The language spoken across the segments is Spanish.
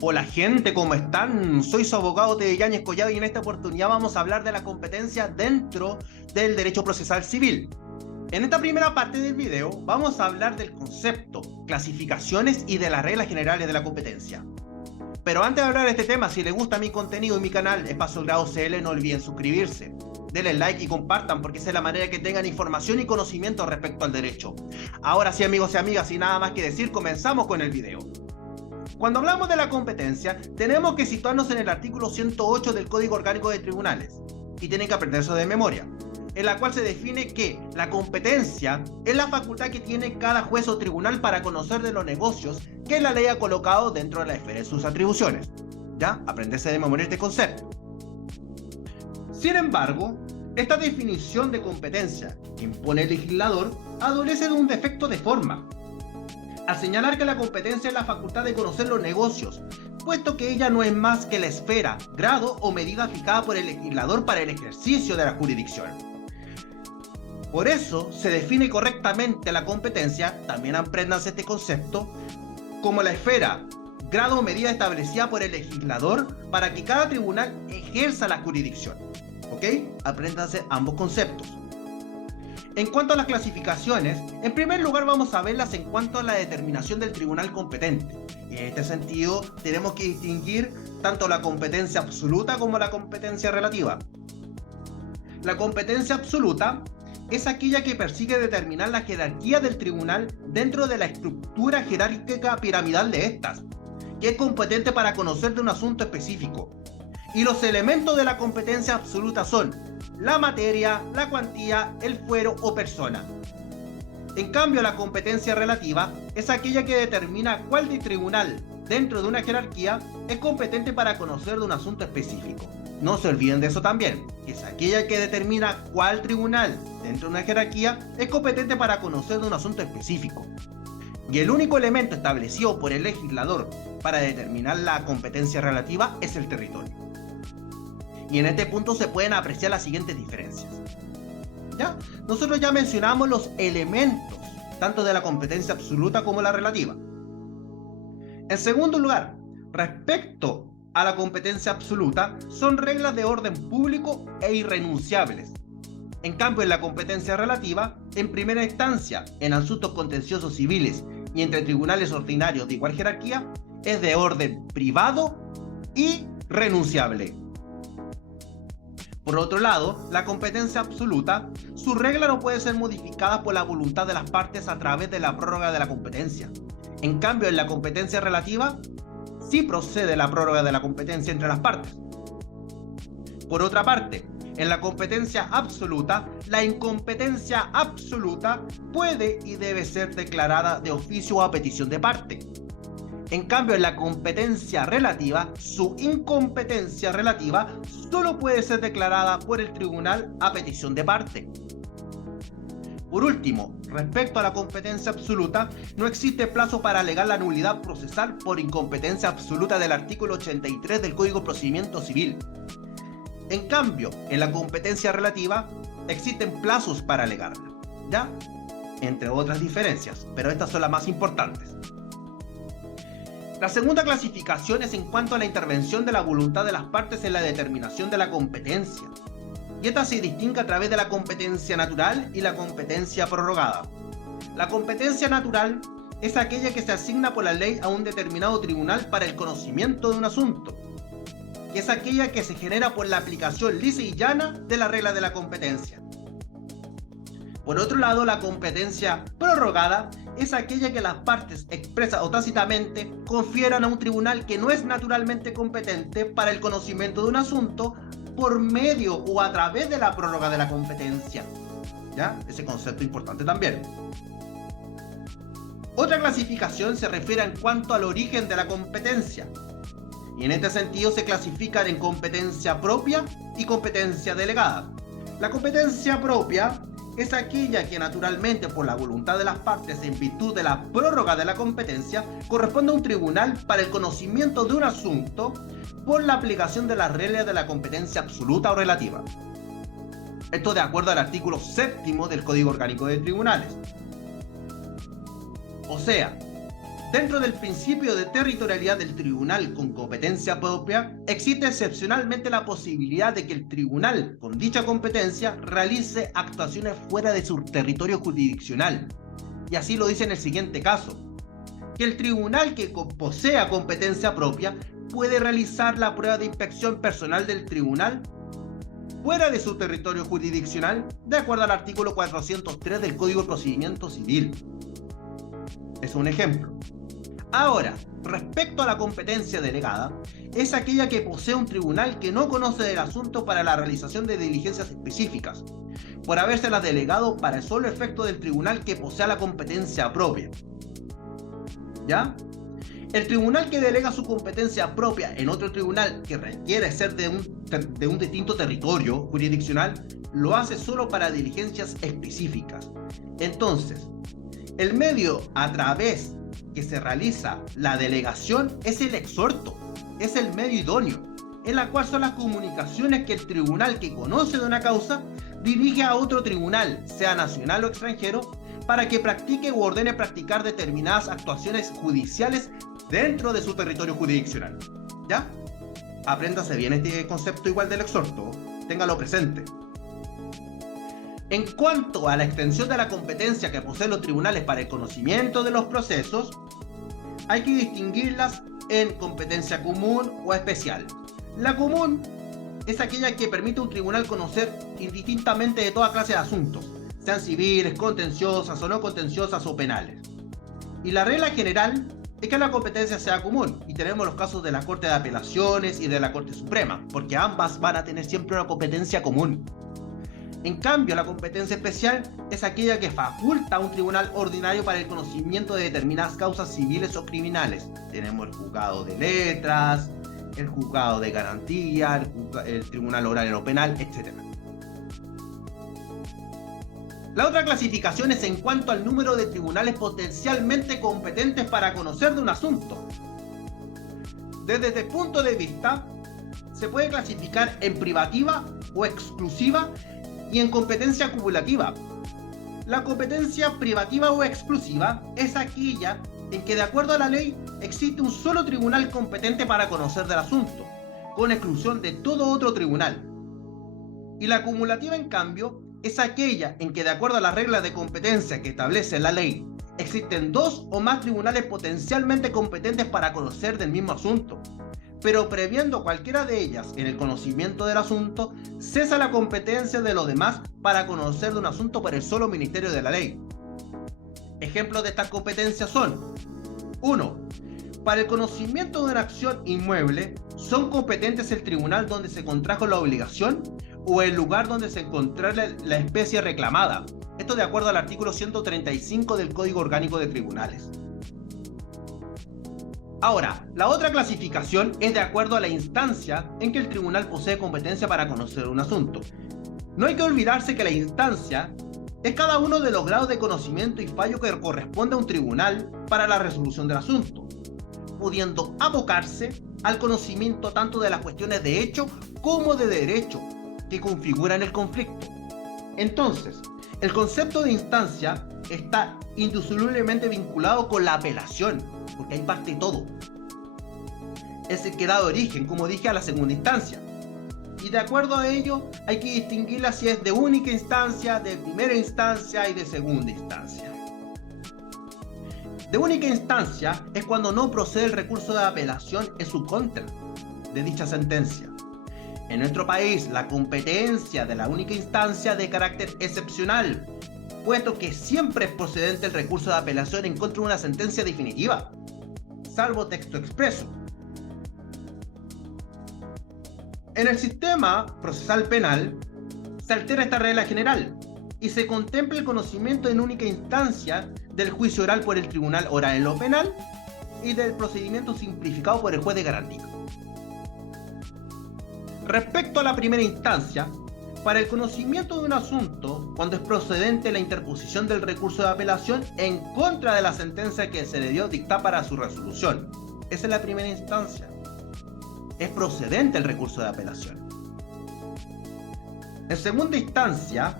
Hola gente, ¿cómo están? Soy su abogado Tede Yáñez Collado y en esta oportunidad vamos a hablar de la competencia dentro del derecho procesal civil. En esta primera parte del video vamos a hablar del concepto, clasificaciones y de las reglas generales de la competencia. Pero antes de hablar de este tema, si les gusta mi contenido y mi canal Espacio Grado CL, no olviden suscribirse. Denle like y compartan porque esa es la manera que tengan información y conocimiento respecto al derecho. Ahora sí, amigos y amigas, sin nada más que decir, comenzamos con el video. Cuando hablamos de la competencia, tenemos que situarnos en el artículo 108 del Código Orgánico de Tribunales, y tienen que aprenderse de memoria, en la cual se define que la competencia es la facultad que tiene cada juez o tribunal para conocer de los negocios que la ley ha colocado dentro de la esfera de sus atribuciones. ¿Ya? Aprenderse de memoria este concepto. Sin embargo, esta definición de competencia que impone el legislador adolece de un defecto de forma, al señalar que la competencia es la facultad de conocer los negocios, puesto que ella no es más que la esfera, grado o medida fijada por el legislador para el ejercicio de la jurisdicción. Por eso se define correctamente la competencia, también apréndanse este concepto, como la esfera, grado o medida establecida por el legislador para que cada tribunal ejerza la jurisdicción. ¿Ok? Apréndanse ambos conceptos. En cuanto a las clasificaciones, en primer lugar vamos a verlas en cuanto a la determinación del tribunal competente. Y en este sentido tenemos que distinguir tanto la competencia absoluta como la competencia relativa. La competencia absoluta es aquella que persigue determinar la jerarquía del tribunal dentro de la estructura jerárquica piramidal de estas, que es competente para conocer de un asunto específico. Y los elementos de la competencia absoluta son la materia, la cuantía, el fuero o persona. En cambio, la competencia relativa es aquella que determina cuál tribunal dentro de una jerarquía es competente para conocer de un asunto específico. No se olviden de eso también, que es aquella que determina cuál tribunal dentro de una jerarquía es competente para conocer de un asunto específico. Y el único elemento establecido por el legislador para determinar la competencia relativa es el territorio. Y en este punto se pueden apreciar las siguientes diferencias. ¿Ya? Nosotros ya mencionamos los elementos, tanto de la competencia absoluta como la relativa. En segundo lugar, respecto a la competencia absoluta, son reglas de orden público e irrenunciables. En cambio, en la competencia relativa, en primera instancia, en asuntos contenciosos civiles y entre tribunales ordinarios de igual jerarquía, es de orden privado y renunciable. Por otro lado, la competencia absoluta, su regla no puede ser modificada por la voluntad de las partes a través de la prórroga de la competencia. En cambio, en la competencia relativa, sí procede la prórroga de la competencia entre las partes. Por otra parte, en la competencia absoluta, la incompetencia absoluta puede y debe ser declarada de oficio o a petición de parte. En cambio, en la competencia relativa, su incompetencia relativa solo puede ser declarada por el tribunal a petición de parte. Por último, respecto a la competencia absoluta, no existe plazo para alegar la nulidad procesal por incompetencia absoluta del artículo 83 del Código de Procedimiento Civil. En cambio, en la competencia relativa, existen plazos para alegarla, ¿ya? Entre otras diferencias, pero estas son las más importantes. La segunda clasificación es en cuanto a la intervención de la voluntad de las partes en la determinación de la competencia. Y esta se distingue a través de la competencia natural y la competencia prorrogada. La competencia natural es aquella que se asigna por la ley a un determinado tribunal para el conocimiento de un asunto, que es aquella que se genera por la aplicación lisa y llana de la regla de la competencia. Por otro lado, la competencia prorrogada es aquella que las partes, expresa o tácitamente, confieran a un tribunal que no es naturalmente competente para el conocimiento de un asunto por medio o a través de la prórroga de la competencia. ¿Ya? Ese concepto importante también. Otra clasificación se refiere en cuanto al origen de la competencia. Y en este sentido se clasifican en competencia propia y competencia delegada. La competencia propia es aquella que naturalmente por la voluntad de las partes en virtud de la prórroga de la competencia corresponde a un tribunal para el conocimiento de un asunto por la aplicación de las reglas de la competencia absoluta o relativa. Esto de acuerdo al artículo 7º del Código Orgánico de Tribunales. O sea, Dentro del principio de territorialidad del tribunal con competencia propia, existe excepcionalmente la posibilidad de que el tribunal con dicha competencia realice actuaciones fuera de su territorio jurisdiccional. Y así lo dice en el siguiente caso, que el tribunal que posea competencia propia puede realizar la prueba de inspección personal del tribunal fuera de su territorio jurisdiccional, de acuerdo al artículo 403 del Código de Procedimiento Civil. Es un ejemplo. Ahora, respecto a la competencia delegada, es aquella que posee un tribunal que no conoce del asunto para la realización de diligencias específicas, por habérselas delegado para el solo efecto del tribunal que posea la competencia propia. ¿Ya? El tribunal que delega su competencia propia en otro tribunal que requiere ser de un distinto territorio jurisdiccional, lo hace solo para diligencias específicas. Entonces, el medio a través que se realiza la delegación es el exhorto, es el medio idóneo, en la cual son las comunicaciones que el tribunal que conoce de una causa dirige a otro tribunal, sea nacional o extranjero, para que practique u ordene practicar determinadas actuaciones judiciales dentro de su territorio jurisdiccional. ¿Ya? Apréndase bien este concepto igual del exhorto, téngalo presente. En cuanto a la extensión de la competencia que poseen los tribunales para el conocimiento de los procesos, hay que distinguirlas en competencia común o especial. La común es aquella que permite a un tribunal conocer indistintamente de toda clase de asuntos, sean civiles, contenciosas o no contenciosas o penales. Y la regla general es que la competencia sea común, y tenemos los casos de la Corte de Apelaciones y de la Corte Suprema, porque ambas van a tener siempre una competencia común. En cambio, la competencia especial es aquella que faculta a un tribunal ordinario para el conocimiento de determinadas causas civiles o criminales. Tenemos el juzgado de letras, el juzgado de garantía, el tribunal oral en lo penal, etc. La otra clasificación es en cuanto al número de tribunales potencialmente competentes para conocer de un asunto. Desde este punto de vista, se puede clasificar en privativa o exclusiva y en competencia acumulativa. La competencia privativa o exclusiva es aquella en que, de acuerdo a la ley, existe un solo tribunal competente para conocer del asunto, con exclusión de todo otro tribunal. Y la acumulativa, en cambio, es aquella en que, de acuerdo a las reglas de competencia que establece la ley, existen dos o más tribunales potencialmente competentes para conocer del mismo asunto, pero previendo cualquiera de ellas en el conocimiento del asunto, cesa la competencia de los demás para conocer de un asunto por el solo ministerio de la ley. Ejemplos de estas competencias son: 1. Para el conocimiento de una acción inmueble, son competentes el tribunal donde se contrajo la obligación o el lugar donde se encontrara la especie reclamada. Esto de acuerdo al artículo 135 del Código Orgánico de Tribunales. Ahora, la otra clasificación es de acuerdo a la instancia en que el tribunal posee competencia para conocer un asunto. No hay que olvidarse que la instancia es cada uno de los grados de conocimiento y fallo que corresponde a un tribunal para la resolución del asunto, pudiendo abocarse al conocimiento tanto de las cuestiones de hecho como de derecho que configuran el conflicto. Entonces, el concepto de instancia está indisolublemente vinculado con la apelación, porque ahí parte todo. Es el que da origen, como dije, a la segunda instancia. Y de acuerdo a ello, hay que distinguirla si es de única instancia, de primera instancia y de segunda instancia. De única instancia es cuando no procede el recurso de apelación en su contra de dicha sentencia. En nuestro país, la competencia de la única instancia es de carácter excepcional, puesto que siempre es procedente el recurso de apelación en contra de una sentencia definitiva, salvo texto expreso. En el sistema procesal penal se altera esta regla general y se contempla el conocimiento en única instancia del juicio oral por el tribunal oral en lo penal y del procedimiento simplificado por el juez de garantía. Respecto a la primera instancia, para el conocimiento de un asunto, cuando es procedente la interposición del recurso de apelación en contra de la sentencia que se le dio dictar para su resolución. Esa es la primera instancia. Es procedente el recurso de apelación. En segunda instancia,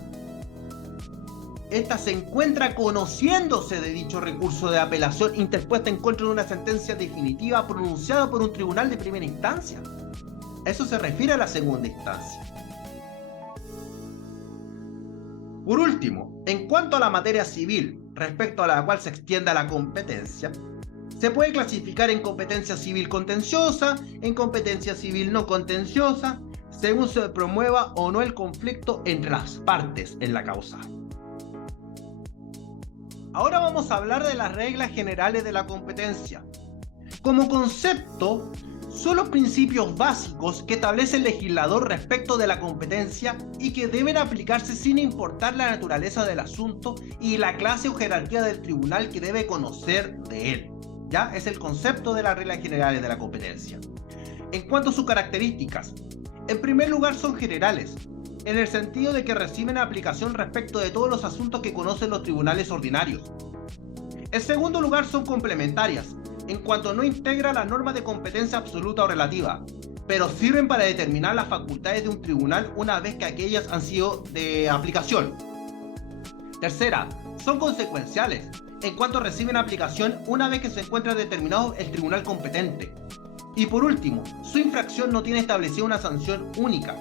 ésta se encuentra conociéndose de dicho recurso de apelación interpuesta en contra de una sentencia definitiva pronunciada por un tribunal de primera instancia. Eso se refiere a la segunda instancia. Por último, en cuanto a la materia civil, respecto a la cual se extienda la competencia, se puede clasificar en competencia civil contenciosa, en competencia civil no contenciosa, según se promueva o no el conflicto entre las partes en la causa. Ahora vamos a hablar de las reglas generales de la competencia. Como concepto, son los principios básicos que establece el legislador respecto de la competencia y que deben aplicarse sin importar la naturaleza del asunto y la clase o jerarquía del tribunal que debe conocer de él. ¿Ya? Es el concepto de las reglas generales de la competencia. En cuanto a sus características, en primer lugar son generales, en el sentido de que reciben aplicación respecto de todos los asuntos que conocen los tribunales ordinarios. En segundo lugar son complementarias, en cuanto no integra la norma de competencia absoluta o relativa, pero sirven para determinar las facultades de un tribunal una vez que aquellas han sido de aplicación. Tercera, son consecuenciales, en cuanto reciben aplicación una vez que se encuentra determinado el tribunal competente. Y por último, su infracción no tiene establecida una sanción única,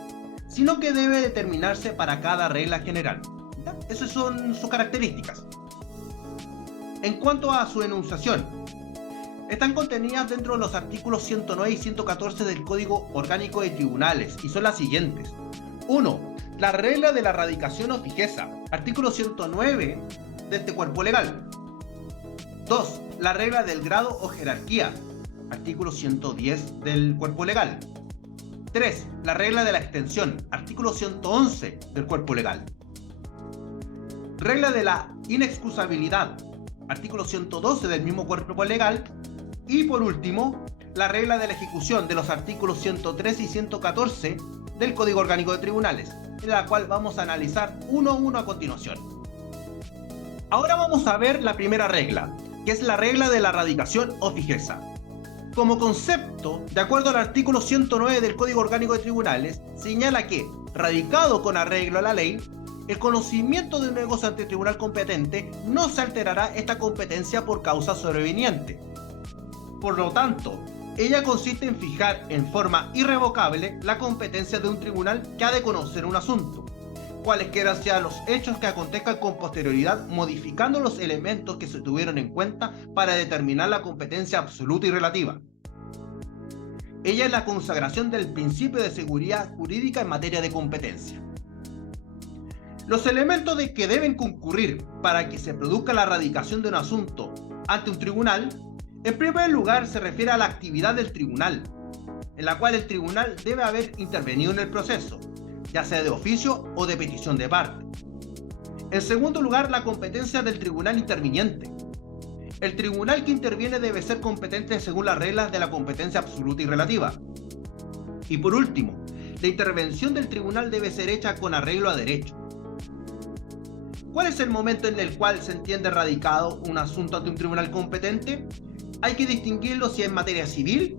sino que debe determinarse para cada regla general. ¿Ya? Esas son sus características. En cuanto a su enunciación, están contenidas dentro de los artículos 109 y 114 del Código Orgánico de Tribunales y son las siguientes. 1. La regla de la radicación o fijeza, artículo 109 de este cuerpo legal. 2. La regla del grado o jerarquía, artículo 110 del cuerpo legal. 3. La regla de la extensión, artículo 111 del cuerpo legal. Regla de la inexcusabilidad, artículo 112 del mismo cuerpo legal. Y por último, la regla de la ejecución de los artículos 113 y 114 del Código Orgánico de Tribunales, en la cual vamos a analizar uno a uno a continuación. Ahora vamos a ver la primera regla, que es la regla de la radicación o fijeza. Como concepto, de acuerdo al artículo 109 del Código Orgánico de Tribunales, señala que, radicado con arreglo a la ley, el conocimiento de un negocio ante el tribunal competente no se alterará esta competencia por causa sobreviniente. Por lo tanto, ella consiste en fijar en forma irrevocable la competencia de un tribunal que ha de conocer un asunto, cualesquiera sean los hechos que acontezcan con posterioridad, modificando los elementos que se tuvieron en cuenta para determinar la competencia absoluta y relativa. Ella es la consagración del principio de seguridad jurídica en materia de competencia. Los elementos que deben concurrir para que se produzca la radicación de un asunto ante un tribunal, en primer lugar se refiere a la actividad del tribunal, en la cual el tribunal debe haber intervenido en el proceso, ya sea de oficio o de petición de parte. En segundo lugar, la competencia del tribunal interviniente. El tribunal que interviene debe ser competente según las reglas de la competencia absoluta y relativa. Y por último, la intervención del tribunal debe ser hecha con arreglo a derecho. ¿Cuál es el momento en el cual se entiende radicado un asunto ante un tribunal competente? Hay que distinguirlo si es en materia civil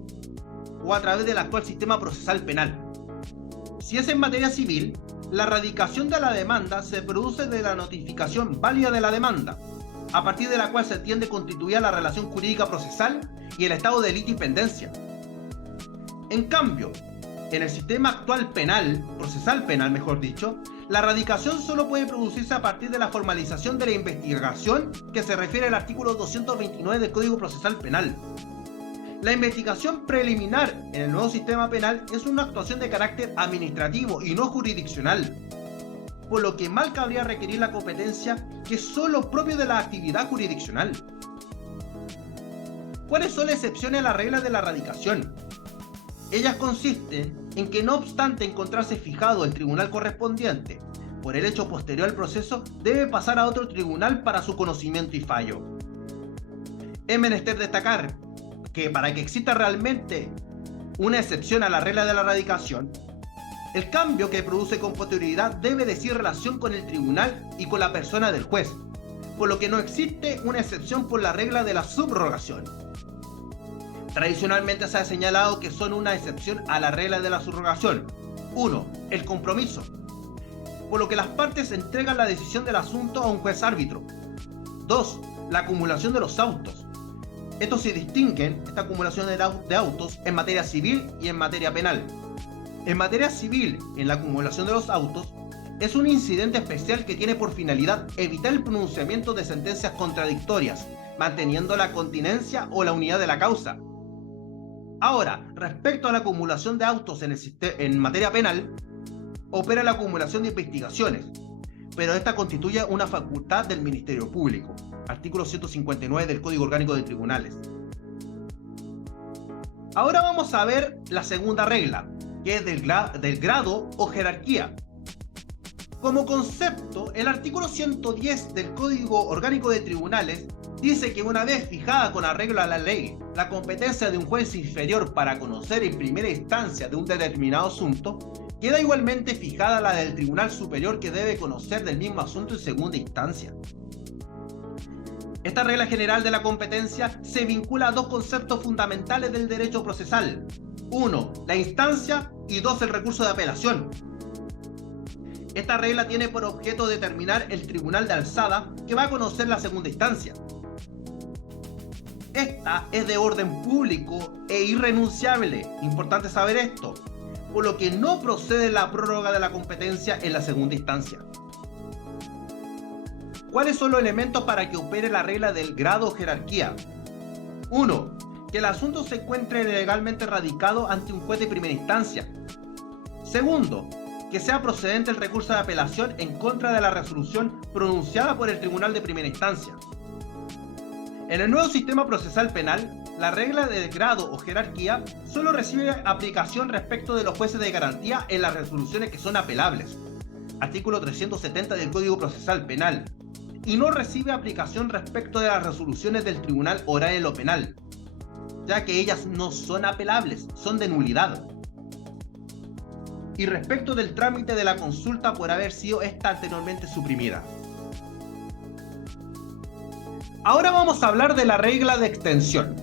o a través del actual sistema procesal penal. Si es en materia civil, la radicación de la demanda se produce de la notificación válida de la demanda, a partir de la cual se entiende constituida la relación jurídica procesal y el estado de litipendencia. En cambio, en el sistema actual penal, procesal penal mejor dicho, la radicación solo puede producirse a partir de la formalización de la investigación que se refiere al artículo 229 del Código Procesal Penal. La investigación preliminar en el nuevo sistema penal es una actuación de carácter administrativo y no jurisdiccional, por lo que mal cabría requerir la competencia que es solo propio de la actividad jurisdiccional. ¿Cuáles son las excepciones a la regla de la radicación? Ellas consisten en que no obstante encontrarse fijado el tribunal correspondiente por el hecho posterior al proceso, debe pasar a otro tribunal para su conocimiento y fallo. Es menester destacar que para que exista realmente una excepción a la regla de la radicación, el cambio que produce con posterioridad debe decir relación con el tribunal y con la persona del juez, por lo que no existe una excepción por la regla de la subrogación. Tradicionalmente se ha señalado que son una excepción a la regla de la subrogación. 1. El compromiso. por lo que las partes entregan la decisión del asunto a un juez árbitro. 2. La acumulación de los autos. Estos se distinguen, esta acumulación de autos, en materia civil y en materia penal. En materia civil, en la acumulación de los autos, es un incidente especial que tiene por finalidad evitar el pronunciamiento de sentencias contradictorias, manteniendo la continencia o la unidad de la causa. Ahora, respecto a la acumulación de autos en materia penal, opera la acumulación de investigaciones, pero esta constituye una facultad del Ministerio Público. Artículo 159 del Código Orgánico de Tribunales. Ahora vamos a ver la segunda regla, que es del grado o jerarquía. Como concepto, el artículo 110 del Código Orgánico de Tribunales dice que una vez fijada con arreglo a la ley la competencia de un juez inferior para conocer en primera instancia de un determinado asunto, queda igualmente fijada la del Tribunal Superior que debe conocer del mismo asunto en segunda instancia. Esta regla general de la competencia se vincula a dos conceptos fundamentales del derecho procesal. 1. La instancia y 2. El recurso de apelación. Esta regla tiene por objeto determinar el tribunal de alzada que va a conocer la segunda instancia. Esta es de orden público e irrenunciable, importante saber esto, por lo que no procede la prórroga de la competencia en la segunda instancia. ¿Cuáles son los elementos para que opere la regla del grado o jerarquía? 1. Que el asunto se encuentre legalmente radicado ante un juez de primera instancia. Segundo, que sea procedente el recurso de apelación en contra de la resolución pronunciada por el tribunal de primera instancia. En el nuevo sistema procesal penal, la regla del grado o jerarquía solo recibe aplicación respecto de los jueces de garantía en las resoluciones que son apelables. Artículo 370 del Código Procesal Penal. Y no recibe aplicación respecto de las resoluciones del tribunal oral en lo penal, ya que ellas no son apelables, son de nulidad. Y respecto del trámite de la consulta por haber sido esta anteriormente suprimida. Ahora vamos a hablar de la regla de extensión.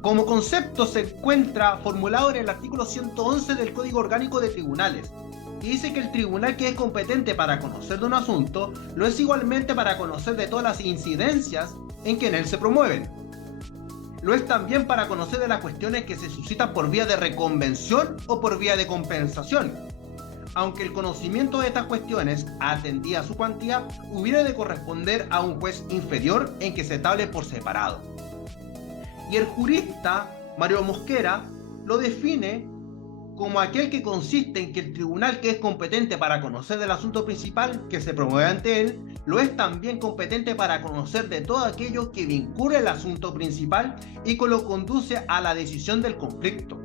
Como concepto se encuentra formulado en el artículo 111 del Código Orgánico de Tribunales, que dice que el tribunal que es competente para conocer de un asunto lo es igualmente para conocer de todas las incidencias en que en él se promueven. Lo es también para conocer de las cuestiones que se suscitan por vía de reconvención o por vía de compensación, aunque el conocimiento de estas cuestiones, atendida su cuantía, hubiera de corresponder a un juez inferior en que se table por separado. Y el jurista Mario Mosquera lo define como aquel que consiste en que el tribunal que es competente para conocer del asunto principal que se promueve ante él, lo es también competente para conocer de todo aquello que vincula el asunto principal y que lo conduce a la decisión del conflicto.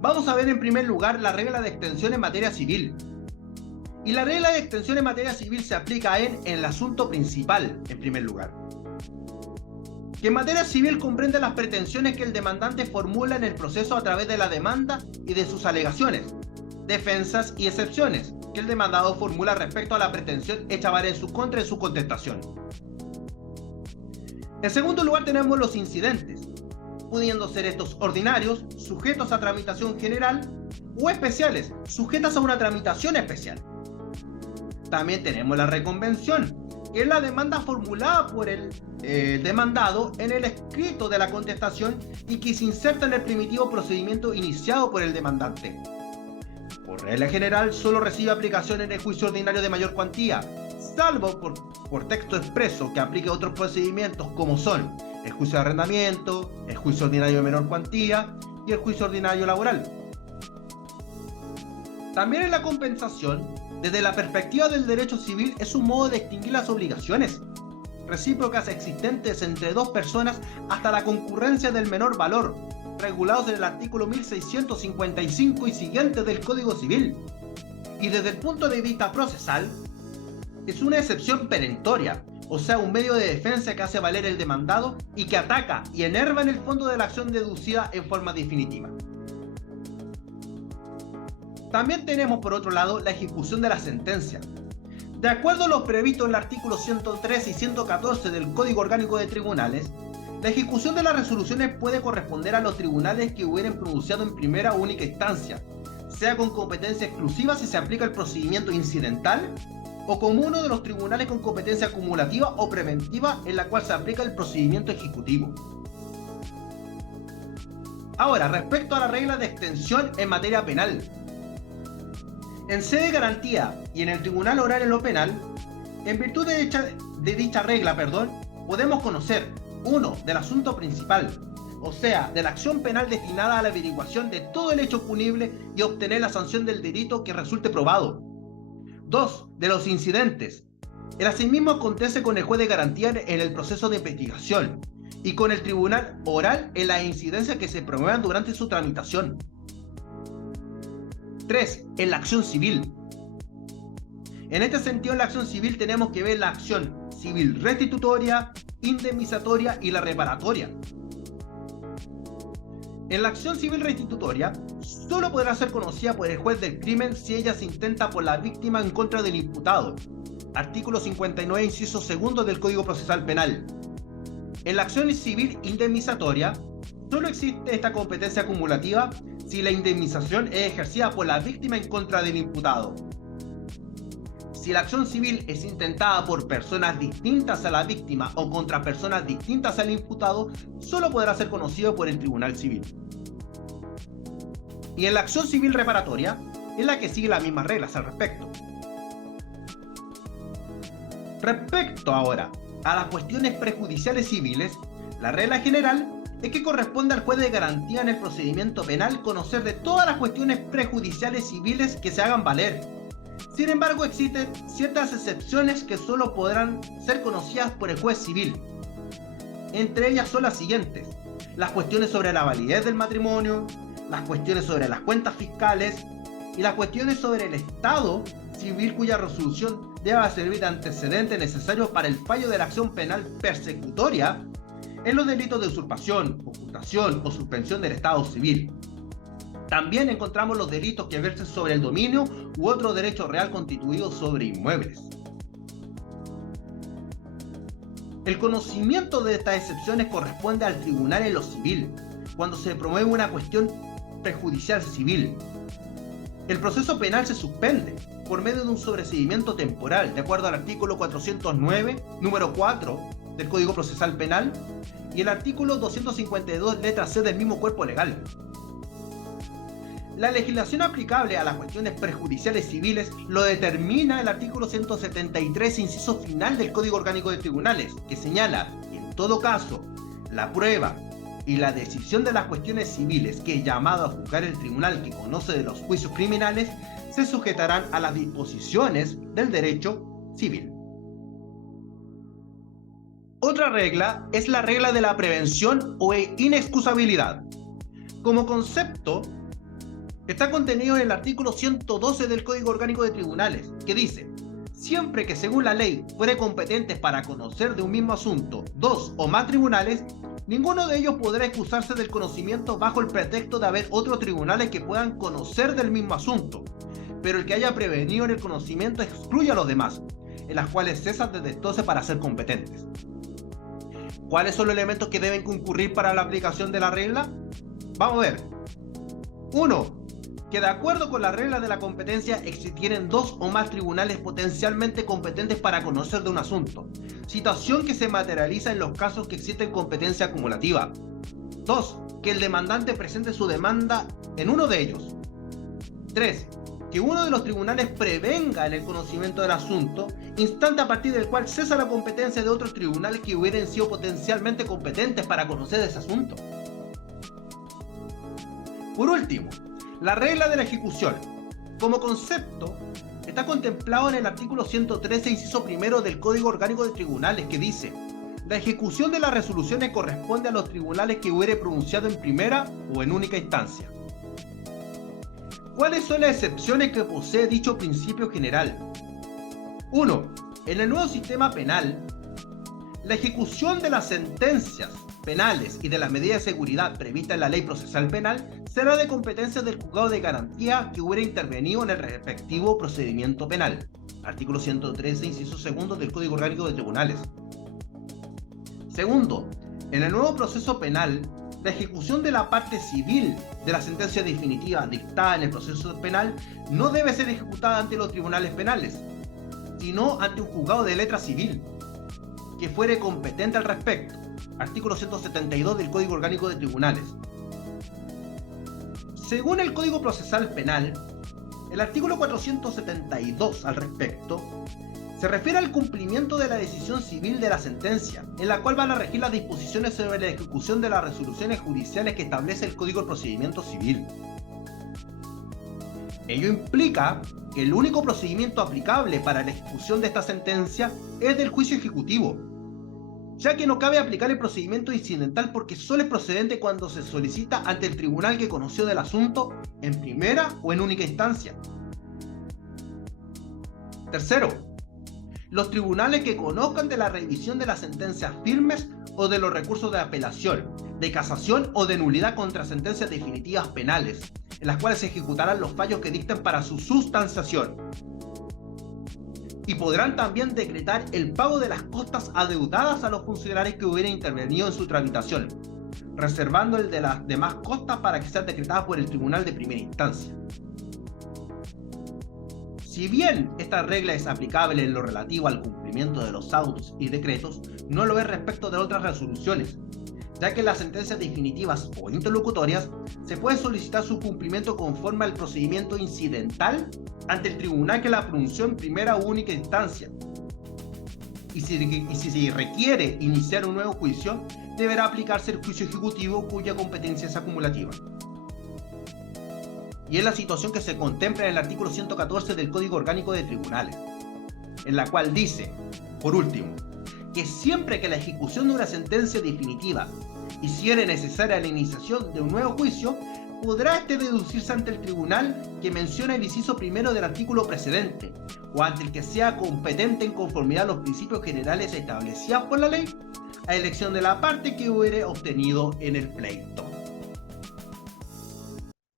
Vamos a ver en primer lugar la regla de extensión en materia civil. Y la regla de extensión en materia civil se aplica en el asunto principal, en primer lugar. Que en materia civil comprende las pretensiones que el demandante formula en el proceso a través de la demanda y de sus alegaciones, defensas y excepciones que el demandado formula respecto a la pretensión hecha valer en su contra en su contestación. En segundo lugar tenemos los incidentes, pudiendo ser estos ordinarios, sujetos a tramitación general, o especiales, sujetas a una tramitación especial. También tenemos la reconvención, que es la demanda formulada por el demandado en el escrito de la contestación y que se inserta en el primitivo procedimiento iniciado por el demandante. Por regla general, solo recibe aplicación en el juicio ordinario de mayor cuantía, salvo por texto expreso que aplique otros procedimientos como son el juicio de arrendamiento, el juicio ordinario de menor cuantía y el juicio ordinario laboral. También en la compensación, desde la perspectiva del derecho civil, es un modo de extinguir las obligaciones recíprocas existentes entre dos personas hasta la concurrencia del menor valor, regulados en el artículo 1655 y siguientes del Código Civil. Y desde el punto de vista procesal, es una excepción perentoria, o sea, un medio de defensa que hace valer el demandado y que ataca y enerva en el fondo de la acción deducida en forma definitiva. También tenemos, por otro lado, la ejecución de la sentencia. De acuerdo a lo previsto en el artículo 113 y 114 del Código Orgánico de Tribunales, la ejecución de las resoluciones puede corresponder a los tribunales que hubieran pronunciado en primera o única instancia, sea con competencia exclusiva si se aplica el procedimiento incidental, o como uno de los tribunales con competencia acumulativa o preventiva en la cual se aplica el procedimiento ejecutivo. Ahora, respecto a la regla de extensión en materia penal. En sede de garantía y en el tribunal oral en lo penal, en virtud de dicha regla, podemos conocer, 1. Del asunto principal, o sea, de la acción penal destinada a la averiguación de todo el hecho punible y obtener la sanción del delito que resulte probado. 2. De los incidentes. El asimismo acontece con el juez de garantía en el proceso de investigación y con el tribunal oral en las incidencias que se promuevan durante su tramitación. 3. En la acción civil. En este sentido, en la acción civil tenemos que ver la acción civil restitutoria, indemnizatoria y la reparatoria. En la acción civil restitutoria, solo podrá ser conocida por el juez del crimen si ella se intenta por la víctima en contra del imputado. Artículo 59, inciso segundo del Código Procesal Penal. En la acción civil indemnizatoria, solo existe esta competencia acumulativa si la indemnización es ejercida por la víctima en contra del imputado. Si la acción civil es intentada por personas distintas a la víctima o contra personas distintas al imputado, solo podrá ser conocido por el Tribunal Civil. Y en la acción civil reparatoria, es la que sigue las mismas reglas al respecto. Respecto ahora a las cuestiones prejudiciales civiles, la regla general es que corresponde al juez de garantía en el procedimiento penal conocer de todas las cuestiones prejudiciales civiles que se hagan valer. Sin embargo, existen ciertas excepciones que solo podrán ser conocidas por el juez civil. Entre ellas son las siguientes: las cuestiones sobre la validez del matrimonio, las cuestiones sobre las cuentas fiscales y las cuestiones sobre el estado civil cuya resolución deba servir de antecedente necesario para el fallo de la acción penal persecutoria en los delitos de usurpación, ocultación o suspensión del estado civil. También encontramos los delitos que versen sobre el dominio u otro derecho real constituido sobre inmuebles. El conocimiento de estas excepciones corresponde al tribunal en lo civil, cuando se promueve una cuestión prejudicial civil. El proceso penal se suspende por medio de un sobreseimiento temporal, de acuerdo al artículo 409, número 4 del Código Procesal Penal y el artículo 252, letra C del mismo cuerpo legal. La legislación aplicable a las cuestiones prejudiciales civiles lo determina el artículo 173, inciso final del Código Orgánico de Tribunales, que señala que en todo caso, la prueba y la decisión de las cuestiones civiles que es llamado a juzgar el tribunal que conoce de los juicios criminales se sujetarán a las disposiciones del derecho civil. Otra regla es la regla de la prevención o inexcusabilidad. Como concepto, está contenido en el artículo 112 del Código Orgánico de Tribunales, que dice: siempre que según la ley fuere competentes para conocer de un mismo asunto dos o más tribunales, ninguno de ellos podrá excusarse del conocimiento bajo el pretexto de haber otros tribunales que puedan conocer del mismo asunto, pero el que haya prevenido en el conocimiento excluye a los demás, en las cuales cesan desde entonces para ser competentes. ¿Cuáles son los elementos que deben concurrir para la aplicación de la regla? Vamos a ver. 1. Que de acuerdo con la regla de la competencia existieren dos o más tribunales potencialmente competentes para conocer de un asunto, situación que se materializa en los casos que existen competencia acumulativa. 2. Que el demandante presente su demanda en uno de ellos. 3. Que uno de los tribunales prevenga en el conocimiento del asunto, instante a partir del cual cesa la competencia de otros tribunales que hubieran sido potencialmente competentes para conocer ese asunto. Por último, la regla de la ejecución. Como concepto, está contemplado en el artículo 113, inciso primero del Código Orgánico de Tribunales, que dice: la ejecución de las resoluciones corresponde a los tribunales que hubiere pronunciado en primera o en única instancia. ¿Cuáles son las excepciones que posee dicho principio general? 1. En el nuevo sistema penal, la ejecución de las sentencias penales y de las medidas de seguridad previstas en la Ley Procesal Penal será de competencia del juzgado de garantía que hubiera intervenido en el respectivo procedimiento penal. Artículo 113, inciso segundo del Código Orgánico de Tribunales. Segundo, en el nuevo proceso penal, La ejecución de la parte civil de la sentencia definitiva dictada en el proceso penal no debe ser ejecutada ante los tribunales penales, sino ante un juzgado de letra civil que fuere competente al respecto. Artículo 172 del Código Orgánico de Tribunales. Según el Código Procesal Penal, el artículo 472 al respecto se refiere al cumplimiento de la decisión civil de la sentencia, en la cual van a regir las disposiciones sobre la ejecución de las resoluciones judiciales que establece el Código de Procedimiento Civil. Ello implica que el único procedimiento aplicable para la ejecución de esta sentencia es del juicio ejecutivo, ya que no cabe aplicar el procedimiento incidental porque solo es procedente cuando se solicita ante el tribunal que conoció del asunto en primera o en única instancia. Tercero, los tribunales que conozcan de la revisión de las sentencias firmes o de los recursos de apelación, de casación o de nulidad contra sentencias definitivas penales, en las cuales se ejecutarán los fallos que dicten para su sustanciación. Y podrán también decretar el pago de las costas adeudadas a los funcionarios que hubieran intervenido en su tramitación, reservando el de las demás costas para que sean decretadas por el tribunal de primera instancia. Si bien esta regla es aplicable en lo relativo al cumplimiento de los autos y decretos, no lo es respecto de otras resoluciones, ya que en las sentencias definitivas o interlocutorias se puede solicitar su cumplimiento conforme al procedimiento incidental ante el tribunal que la pronunció en primera o única instancia. Y si se requiere iniciar un nuevo juicio, deberá aplicarse el juicio ejecutivo cuya competencia es acumulativa. Y es la situación que se contempla en el artículo 114 del Código Orgánico de Tribunales, en la cual dice, por último, que siempre que la ejecución de una sentencia definitiva hiciere necesaria la iniciación de un nuevo juicio, podrá este deducirse ante el tribunal que menciona el inciso primero del artículo precedente, o ante el que sea competente en conformidad a los principios generales establecidos por la ley, a elección de la parte que hubiere obtenido en el pleito.